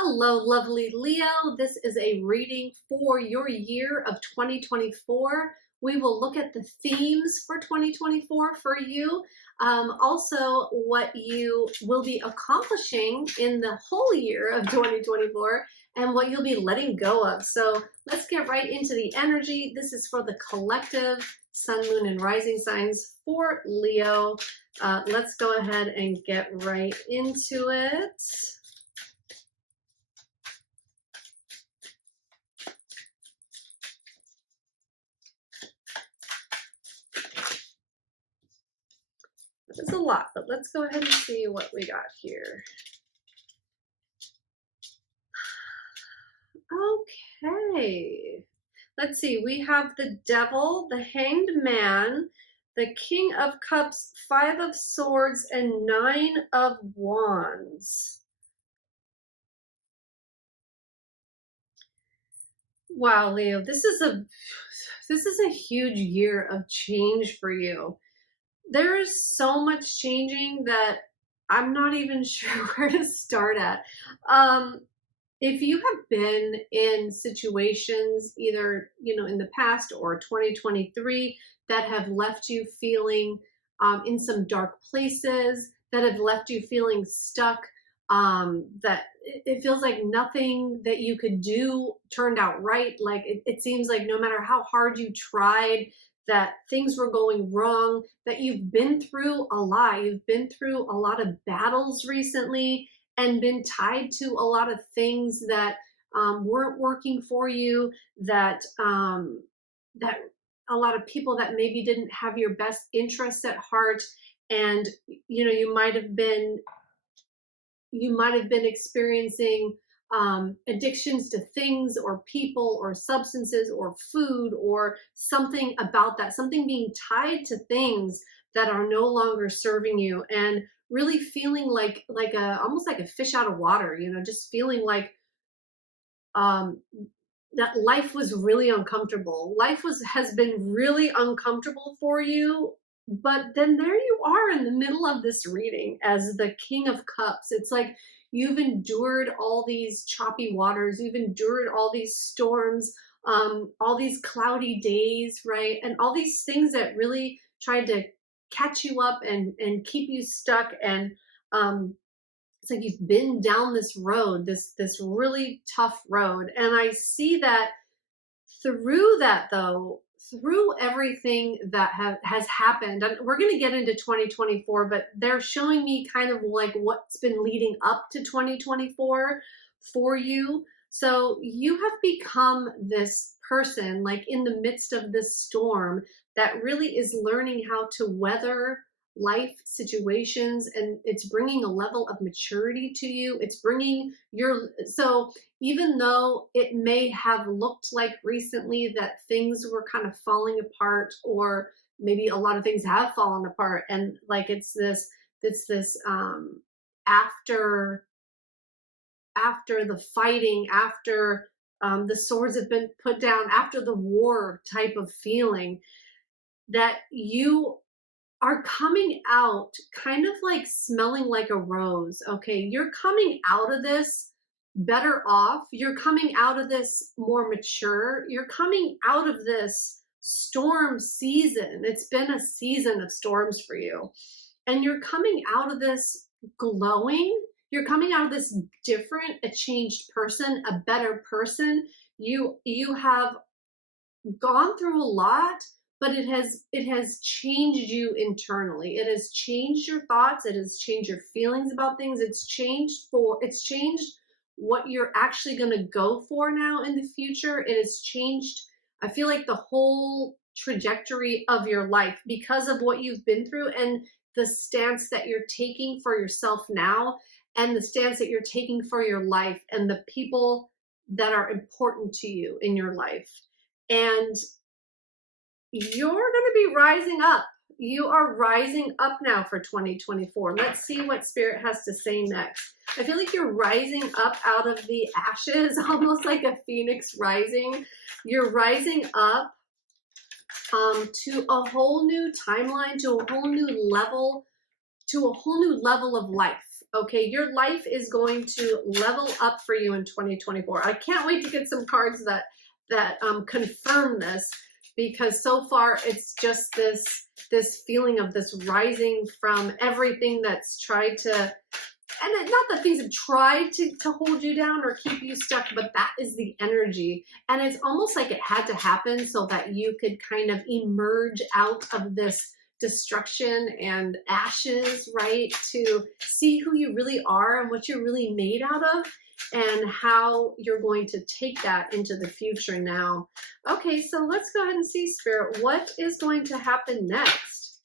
Hello, lovely Leo. This is a reading for your year of 2024. We will look at the themes for 2024 for you. Also, what you will be accomplishing in the whole year of 2024 and what you'll be letting go of. So let's get right into the energy. This is for the collective sun, moon, and rising signs for Leo. Let's go ahead and get right into it. It's a lot, but let's go ahead and see what we got here. Okay. Let's see. We have the Devil, the Hanged Man, the King of Cups, Five of Swords, and Nine of Wands. Wow, Leo, this is a huge year of change for you. There is so much changing that I'm not even sure where to start at. If you have been in situations either, in the past or 2023 that have left you feeling in some dark places, that have left you feeling stuck, that it feels like nothing that you could do turned out right. Like it seems like no matter how hard you tried, that things were going wrong, that you've been through a lot. You've been through a lot of battles recently and been tied to a lot of things that weren't working for you, that that a lot of people that maybe didn't have your best interests at heart, and you might have been experiencing addictions to things or people or substances or food or something about that, something being tied to things that are no longer serving you, and really feeling like almost like a fish out of water, just feeling like um, that life was really uncomfortable. Has been really uncomfortable for you, but then there you are in the middle of this reading as the King of Cups. It's like you've endured all these choppy waters, you've endured all these storms, all these cloudy days, right? And all these things that really tried to catch you up and keep you stuck. And it's like you've been down this road, this really tough road. And I see that through that, though, through everything that has happened, and we're going to get into 2024, but they're showing me kind of like what's been leading up to 2024 for you. So you have become this person, like in the midst of this storm, that really is learning how to weather life situations, and it's bringing a level of maturity to you. It's bringing so even though it may have looked like recently that things were kind of falling apart, or maybe a lot of things have fallen apart, and like it's this after the fighting, after the swords have been put down, after the war type of feeling, that you are coming out kind of like smelling like a rose. Okay, you're coming out of this better off. You're coming out of this more mature. You're coming out of this storm season. It's been a season of storms for you. And you're coming out of this glowing. You're coming out of this different, a changed person, a better person. You have gone through a lot, but it has changed you internally. It has changed your thoughts. It has changed your feelings about things. It's changed what you're actually going to go for now in the future. It has changed, I feel like, the whole trajectory of your life because of what you've been through, and the stance that you're taking for yourself now, and the stance that you're taking for your life and the people that are important to you in your life. And you're going to be rising up. You are rising up now for 2024. Let's see what Spirit has to say next. I feel like you're rising up out of the ashes, almost like a phoenix rising. You're rising up to a whole new timeline, to a whole new level of life. Okay, your life is going to level up for you in 2024. I can't wait to get some cards that confirm this, because so far it's just this feeling of this rising from everything that's tried to, and not that things have tried to hold you down or keep you stuck, but that is the energy. And it's almost like it had to happen so that you could kind of emerge out of this destruction and ashes, right? To see who you really are and what you're really made out of, and how you're going to take that into the future now. Okay, so let's go ahead and see, Spirit, what is going to happen next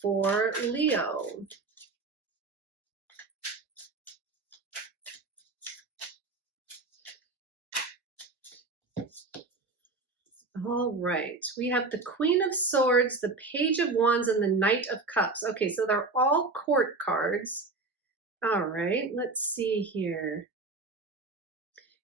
for Leo? All right, we have the Queen of Swords, the Page of Wands, and the Knight of Cups. Okay, so they're all court cards. All right, let's see here.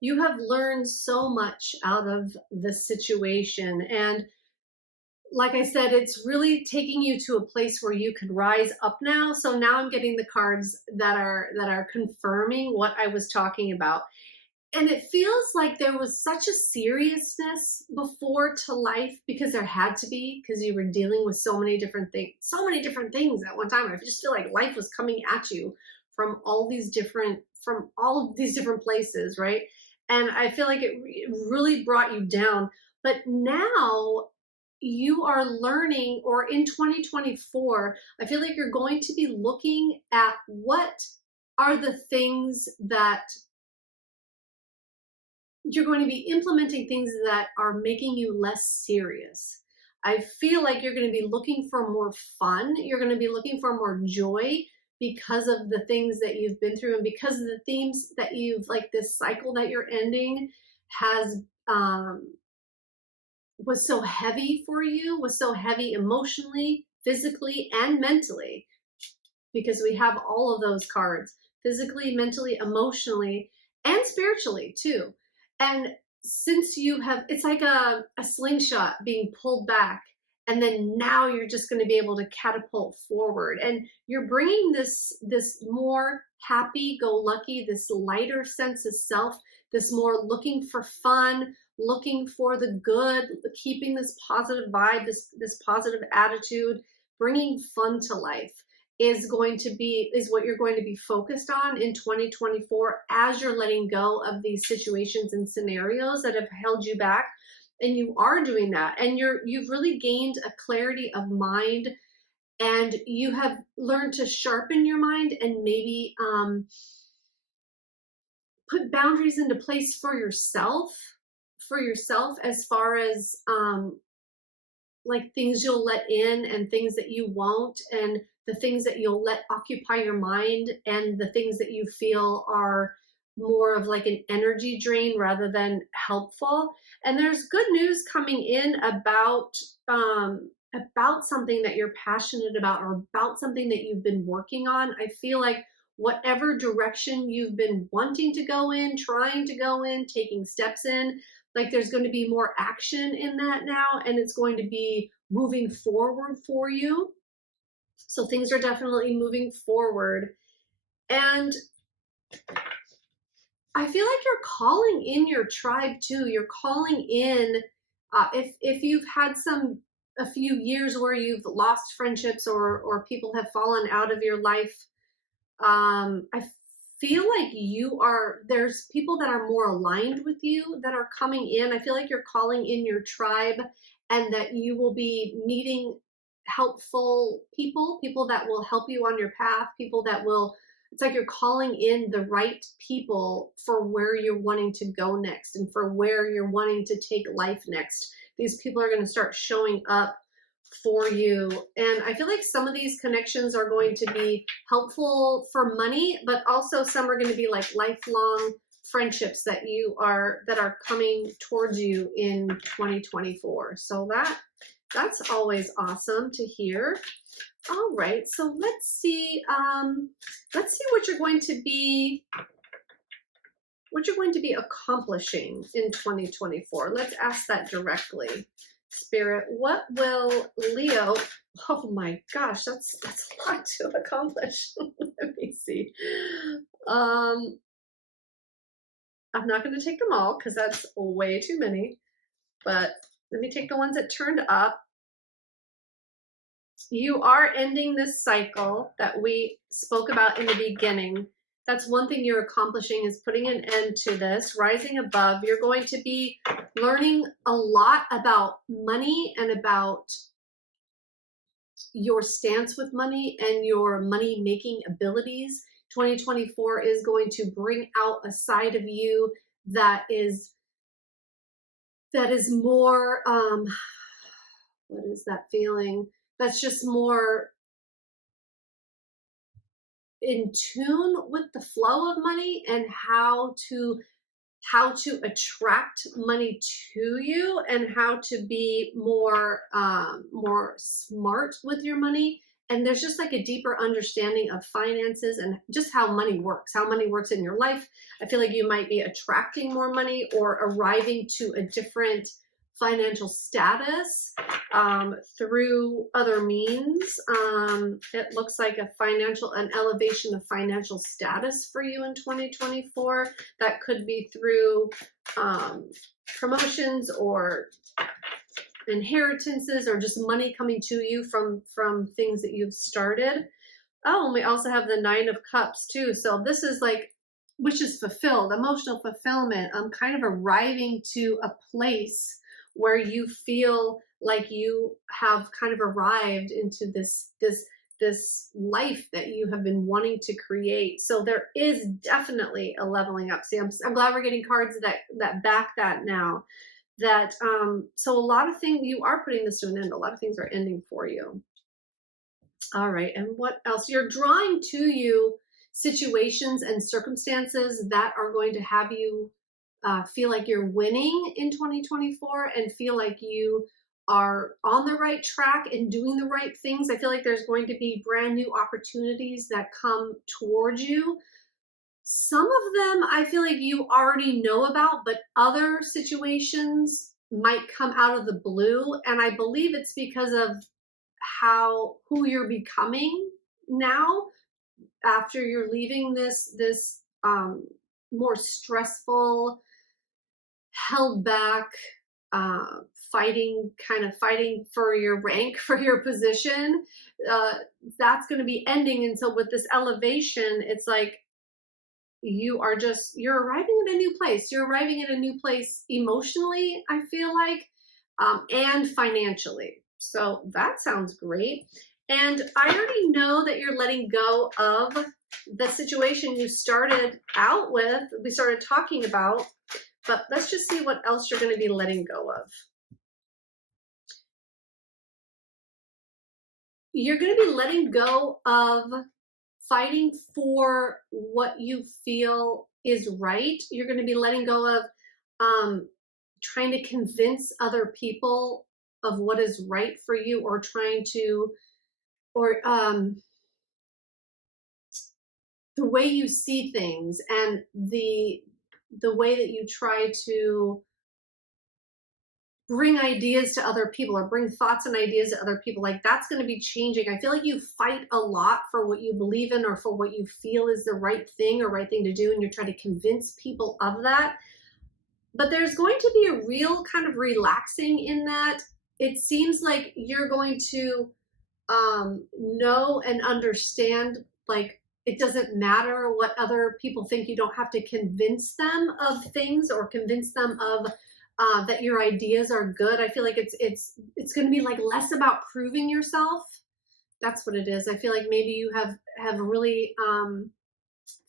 You have learned so much out of the situation, and like I said, it's really taking you to a place where you could rise up now. So now I'm getting the cards that are confirming what I was talking about. And it feels like there was such a seriousness before to life, because there had to be, because you were dealing with so many different things at one time. I just feel like life was coming at you from all these different places, right? And I feel like it really brought you down. But now you are learning, or in 2024, I feel like you're going to be looking at what are the things that you're going to be implementing, things that are making you less serious. I feel like you're going to be looking for more fun. You're going to be looking for more joy because of the things that you've been through, and because of the themes that you've, like this cycle that you're ending has was so heavy for you, was so heavy emotionally, physically, and mentally, because we have all of those cards: physically, mentally, emotionally, and spiritually too. And since you have, it's like a slingshot being pulled back, and then now you're just going to be able to catapult forward, and you're bringing this more happy-go-lucky, this lighter sense of self, this more looking for fun, looking for the good, keeping this positive vibe, this positive attitude, bringing fun to life is what you're going to be focused on in 2024, as you're letting go of these situations and scenarios that have held you back. And you are doing that, and you've really gained a clarity of mind, and you have learned to sharpen your mind, and maybe put boundaries into place for yourself as far as like things you'll let in and things that you won't, and the things that you'll let occupy your mind, and the things that you feel are more of like an energy drain rather than helpful. And there's good news coming in about something that you're passionate about, or about something that you've been working on. I feel like whatever direction you've been wanting to go in, trying to go in, taking steps in, like there's going to be more action in that now, and it's going to be moving forward for you. So things are definitely moving forward. And I feel like you're calling in your tribe too. You're calling in, if you've had a few years where you've lost friendships, or people have fallen out of your life, I feel like there's people that are more aligned with you that are coming in. I feel like you're calling in your tribe, and that you will be meeting helpful people that will help you on your path, it's like you're calling in the right people for where you're wanting to go next, and for where you're wanting to take life next. These people are going to start showing up for you. And I feel like some of these connections are going to be helpful for money, but also some are going to be like lifelong friendships that are coming towards you in 2024. So that's always awesome to hear. All right, so let's see what you're going to be accomplishing in 2024. Let's ask that directly. Spirit, what will Leo, oh my gosh, that's a lot to accomplish. see. Um, I'm not going to take them all because that's way too many, but let me take the ones that turned up. You are ending this cycle that we spoke about in the beginning. That's one thing you're accomplishing, is putting an end to this, rising above. You're going to be learning a lot about money and about your stance with money and your money making abilities. 2024 is going to bring out a side of you that is more what is that feeling, that's just more in tune with the flow of money and how to attract money to you, and how to be more smart with your money. And there's just like a deeper understanding of finances and just how money works in your life. I feel like you might be attracting more money or arriving to a different financial status through other means. It looks like an elevation of financial status for you in 2024. That could be through promotions or inheritances, or just money coming to you from things that you've started. Oh, and we also have the Nine of Cups too. So this is like wishes fulfilled, emotional fulfillment. I'm kind of arriving to a place where you feel like you have kind of arrived into this life that you have been wanting to create. So there is definitely a leveling up. See, I'm glad we're getting cards that back that now. That so a lot of things, you are putting this to an end. A lot of things are ending for you. All right, and what else? You're drawing to you situations and circumstances that are going to have you feel like you're winning in 2024 and feel like you are on the right track and doing the right things. I feel like there's going to be brand new opportunities that come towards you. Some of them I feel like you already know about, but other situations might come out of the blue. And I believe it's because of who you're becoming now after you're leaving this more stressful, held back, fighting for your rank, for your position. That's going to be ending. And so with this elevation, it's like you're arriving at a new place. You're arriving at a new place emotionally, I feel like, and financially. So that sounds great. And I already know that you're letting go of the situation you started out with, we started talking about, but let's just see what else you're going to be letting go of. You're going to be letting go of fighting for what you feel is right. You're going to be letting go of trying to convince other people of what is right for you, or the way you see things, and the way that you try to bring ideas to other people, or bring thoughts and ideas to other people. Like, that's going to be changing. I feel like you fight a lot for what you believe in, or for what you feel is the right thing or right thing to do, and you're trying to convince people of that. But there's going to be a real kind of relaxing in that. It seems like you're going to know and understand, like, it doesn't matter what other people think. You don't have to convince them of things, or convince them of that your ideas are good. I feel like it's going to be like less about proving yourself. That's what it is. I feel like maybe you have really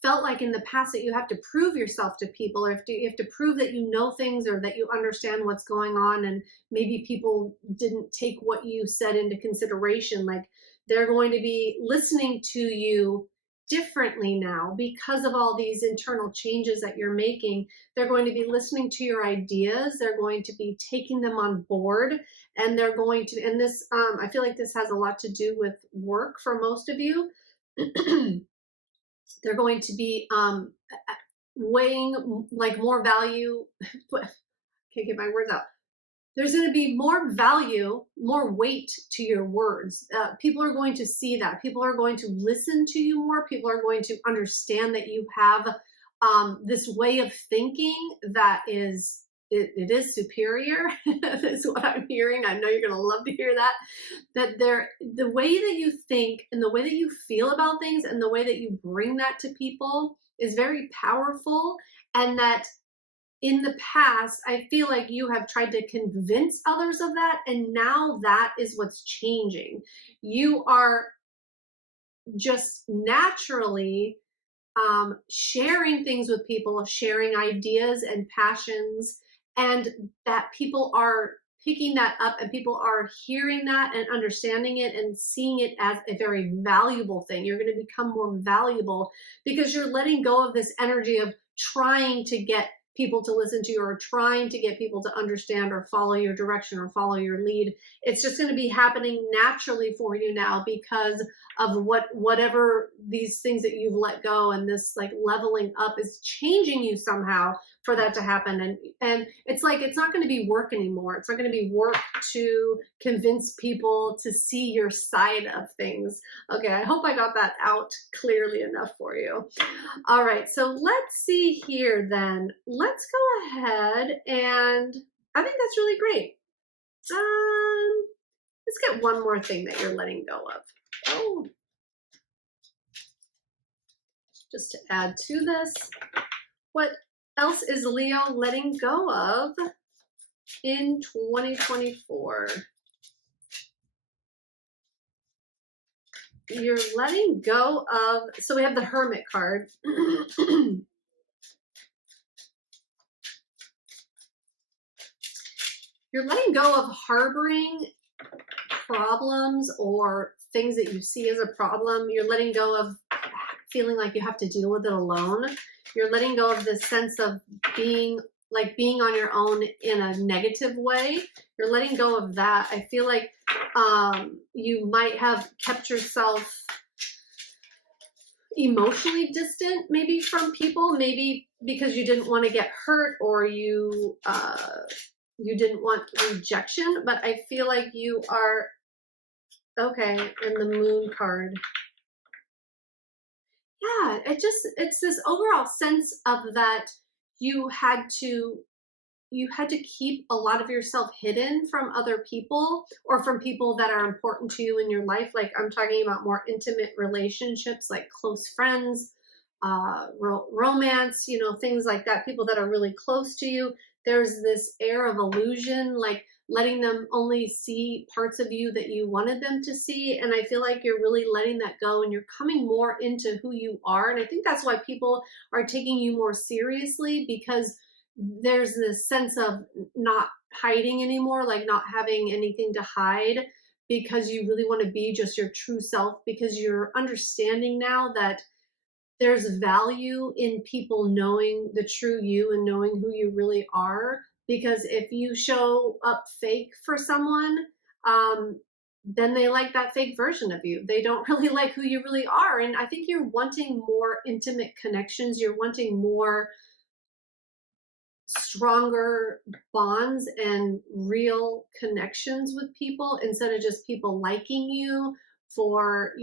felt like in the past that you have to prove yourself to people, or if you have to prove that you know things, or that you understand what's going on, and maybe people didn't take what you said into consideration. Like, they're going to be listening to you differently now because of all these internal changes that you're making. They're going to be listening to your ideas. They're going to be taking them on board, and they're going to, and this, I feel like this has a lot to do with work for most of you. They're going to be weighing like more value. Can't get my words out. there's going to be more value, more weight to your words. People are going to see that. People are going to listen to you more. People are going to understand that you have this way of thinking that is it is superior. That's what I'm hearing. I know you're going to love to hear that. That the way that you think and the way that you feel about things and the way that you bring that to people is very powerful, and that in the past, I feel like you have tried to convince others of that, and now that is what's changing. You are just naturally sharing things with people, sharing ideas and passions, and that people are picking that up and people are hearing that and understanding it and seeing it as a very valuable thing. You're going to become more valuable because you're letting go of this energy of trying to get people to listen to you or trying to get people to understand or follow your direction or follow your lead. It's just going to be happening naturally for you now because of whatever these things that you've let go, and this like leveling up is changing you somehow for that to happen. And it's like it's not going to be work anymore. It's not going to be work to convince people to see your side of things. Okay, I hope I got that out clearly enough for you. All right, so let's see here then. Let's go ahead, and I think that's really great. Let's get one more thing that you're letting go of. Oh, just to add to this, what else is Leo letting go of in 2024? You're letting go of, so we have the Hermit card. You're letting go of harboring problems or things that you see as a problem. You're letting go of feeling like you have to deal with it alone. You're letting go of this sense of being on your own in a negative way. You're letting go of that. I feel like you might have kept yourself emotionally distant maybe from people, maybe because you didn't want to get hurt or you didn't want rejection, but I feel like you are okay. And the Moon card. Yeah, it's this overall sense of that you had to keep a lot of yourself hidden from other people or from people that are important to you in your life. Like I'm talking about more intimate relationships, like close friends, romance, things like that, people that are really close to you. There's this air of illusion, like letting them only see parts of you that you wanted them to see. And I feel like you're really letting that go and you're coming more into who you are. And I think that's why people are taking you more seriously, because there's this sense of not hiding anymore, like not having anything to hide, because you really want to be just your true self, because you're understanding now that there's value in people knowing the true you and knowing who you really are. Because if you show up fake for someone, then they like that fake version of you. They don't really like who you really are. And I think you're wanting more intimate connections. You're wanting more stronger bonds and real connections with people instead of just people liking you for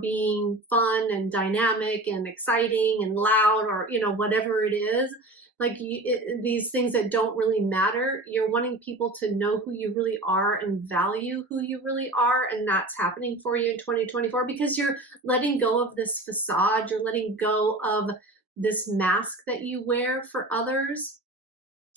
being fun and dynamic and exciting and loud, or whatever it is, like these things that don't really matter. You're wanting people to know who you really are and value who you really are, and that's happening for you in 2024 because you're letting go of this facade. You're letting go of this mask that you wear for others.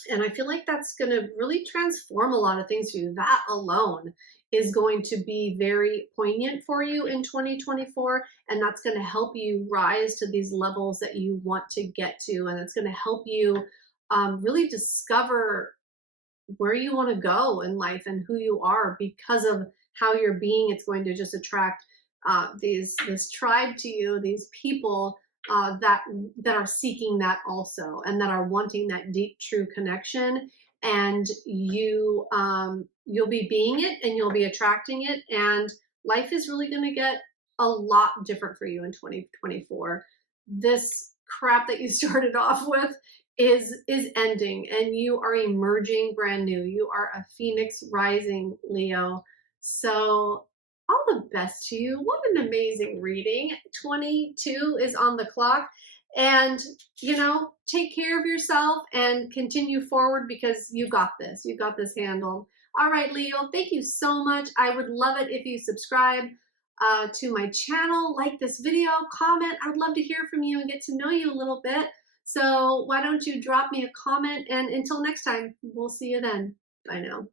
And I feel like that's going to really transform a lot of things for you. That alone is going to be very poignant for you in 2024. And that's going to help you rise to these levels that you want to get to. And it's going to help you really discover where you want to go in life and who you are because of how you're being. It's going to just attract this tribe to you, these people that are seeking that also, and that are wanting that deep, true connection. And you'll be being it, and you'll be attracting it, and life is really going to get a lot different for you in 2024. This crap that you started off with is ending and you are emerging brand new. You are a phoenix rising, Leo. So all the best to you. What an amazing reading. 22 is on the clock. And, take care of yourself and continue forward because you got this. You got this handled. All right, Leo, thank you so much. I would love it if you subscribe to my channel, like this video, comment. I'd love to hear from you and get to know you a little bit. So why don't you drop me a comment? And until next time, we'll see you then. Bye now.